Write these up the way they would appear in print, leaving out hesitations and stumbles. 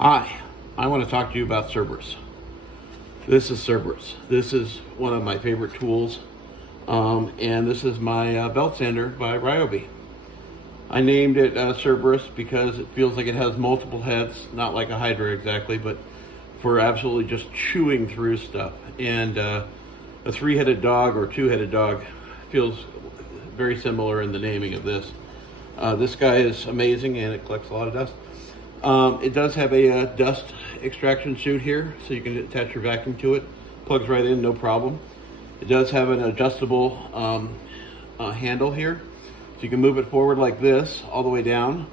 Hi, I want to talk to you about Cerberus. This is Cerberus. This is one of my favorite tools, and this is my belt sander by Ryobi. I named it Cerberus because it feels like it has multiple heads, not like a Hydra exactly, but for absolutely just chewing through stuff. And a three-headed dog or two-headed dog feels very similar in the naming of this. This guy is amazing, and it collects a lot of dust. It does have a dust extraction chute here, so you can attach your vacuum to it. Plugs right in, no problem. It does have an adjustable handle here, so you can move it forward like this, all the way down,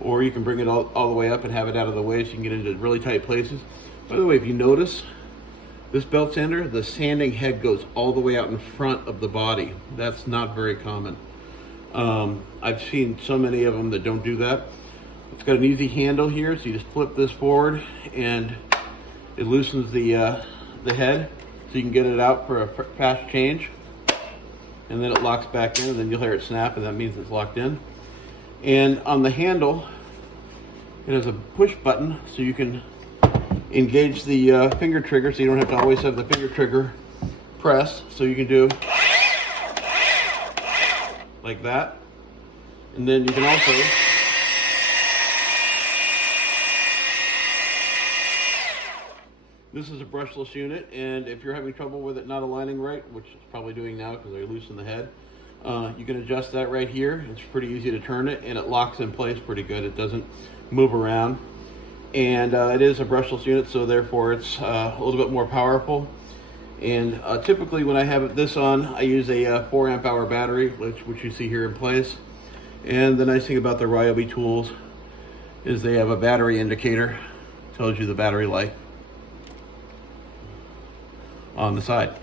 or you can bring it all the way up and have it out of the way so you can get into really tight places. By the way, if you notice, this belt sander, the sanding head goes all the way out in front of the body. That's not very common. I've seen so many of them that don't do that. It's got an easy handle here, so you just flip this forward and it loosens the head so you can get it out for a fast change. And then it locks back in, and then you'll hear it snap, and that means it's locked in. And on the handle, it has a push button so you can engage the finger trigger, so you don't have to always have the finger trigger pressed. So you can do like that. And then you can also this is a brushless unit, and if you're having trouble with it not aligning right, which it's probably doing now because I loosened the head, you can adjust that right here. It's pretty easy to turn it, and it locks in place pretty good. It doesn't move around, and it is a brushless unit, so therefore it's a little bit more powerful. And typically when I have this on, I use a 4 amp hour battery, which you see here in place. And the nice thing about the Ryobi tools is they have a battery indicator, tells you the battery life on the side,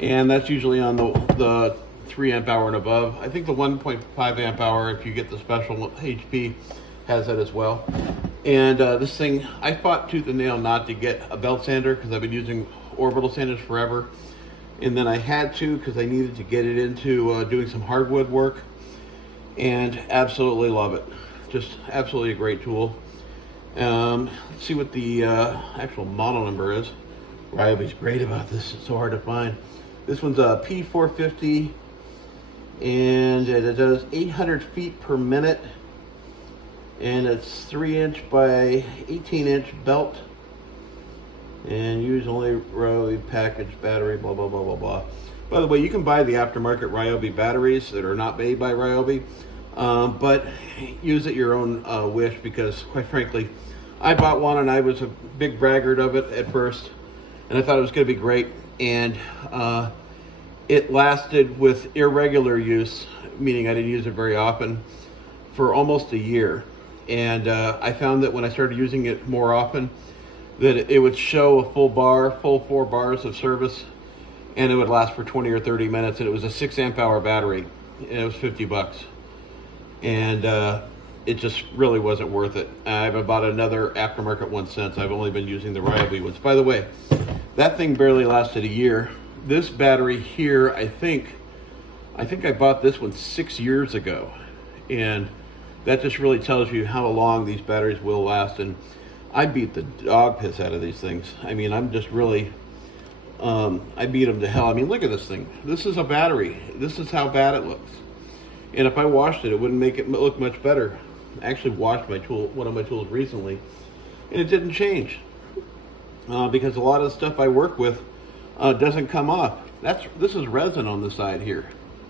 and that's usually on the 3 amp hour and above. I think the 1.5 amp hour, if you get the special HP, has that as well. And this thing, I fought tooth and nail not to get a belt sander because I've been using orbital sanders forever, and then I had to because I needed to get it into doing some hardwood work, and absolutely love it. Just absolutely a great tool. Let's see what the actual model number is. Ryobi's great about this. It's so hard to find. This one's a P450, and it does 800 feet per minute, and it's 3-inch by 18-inch belt, and use only Ryobi package battery, blah, blah, blah, blah, blah. By the way, you can buy the aftermarket Ryobi batteries that are not made by Ryobi, but use at your own wish, because quite frankly, I bought one and I was a big braggart of it at first, and I thought it was going to be great, and it lasted with irregular use, meaning I didn't use it very often, for almost a year. And I found that when I started using it more often, that it would show a full 4 bars of service, and it would last for 20 or 30 minutes, and it was a 6 amp hour battery, and it was $50. And it just really wasn't worth it. I haven't bought another aftermarket one since. I've only been using the Ryobi ones. By the way, that thing barely lasted a year. This battery here, I think I bought this one 6 years ago, and that just really tells you how long these batteries will last. And I beat the dog piss out of these things. I mean, I'm just really, I beat them to hell. I mean, look at this thing. This is a battery. This is how bad it looks. And if I washed it, it wouldn't make it look much better. I actually washed one of my tools recently, and it didn't change because a lot of the stuff I work with doesn't come off. This is resin on the side here.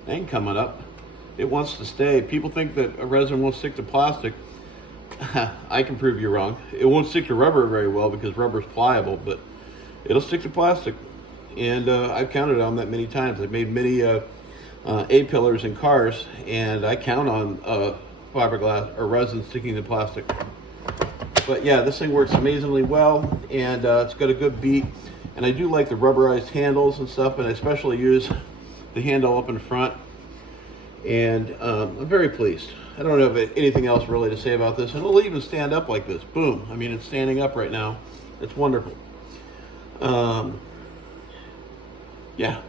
It ain't coming up. It wants to stay. People think that a resin won't stick to plastic. I can prove you wrong. It won't stick to rubber very well because rubber is pliable, but it'll stick to plastic. And I've counted on that many times. I've made many A-pillars in cars, and I count on fiberglass or resin sticking to plastic. But yeah, this thing works amazingly well, and it's got a good beat. And I do like the rubberized handles and stuff, and I especially use the handle up in front. And I'm very pleased. I don't have anything else really to say about this. And it'll even stand up like this. Boom. I mean, it's standing up right now. It's wonderful. Yeah.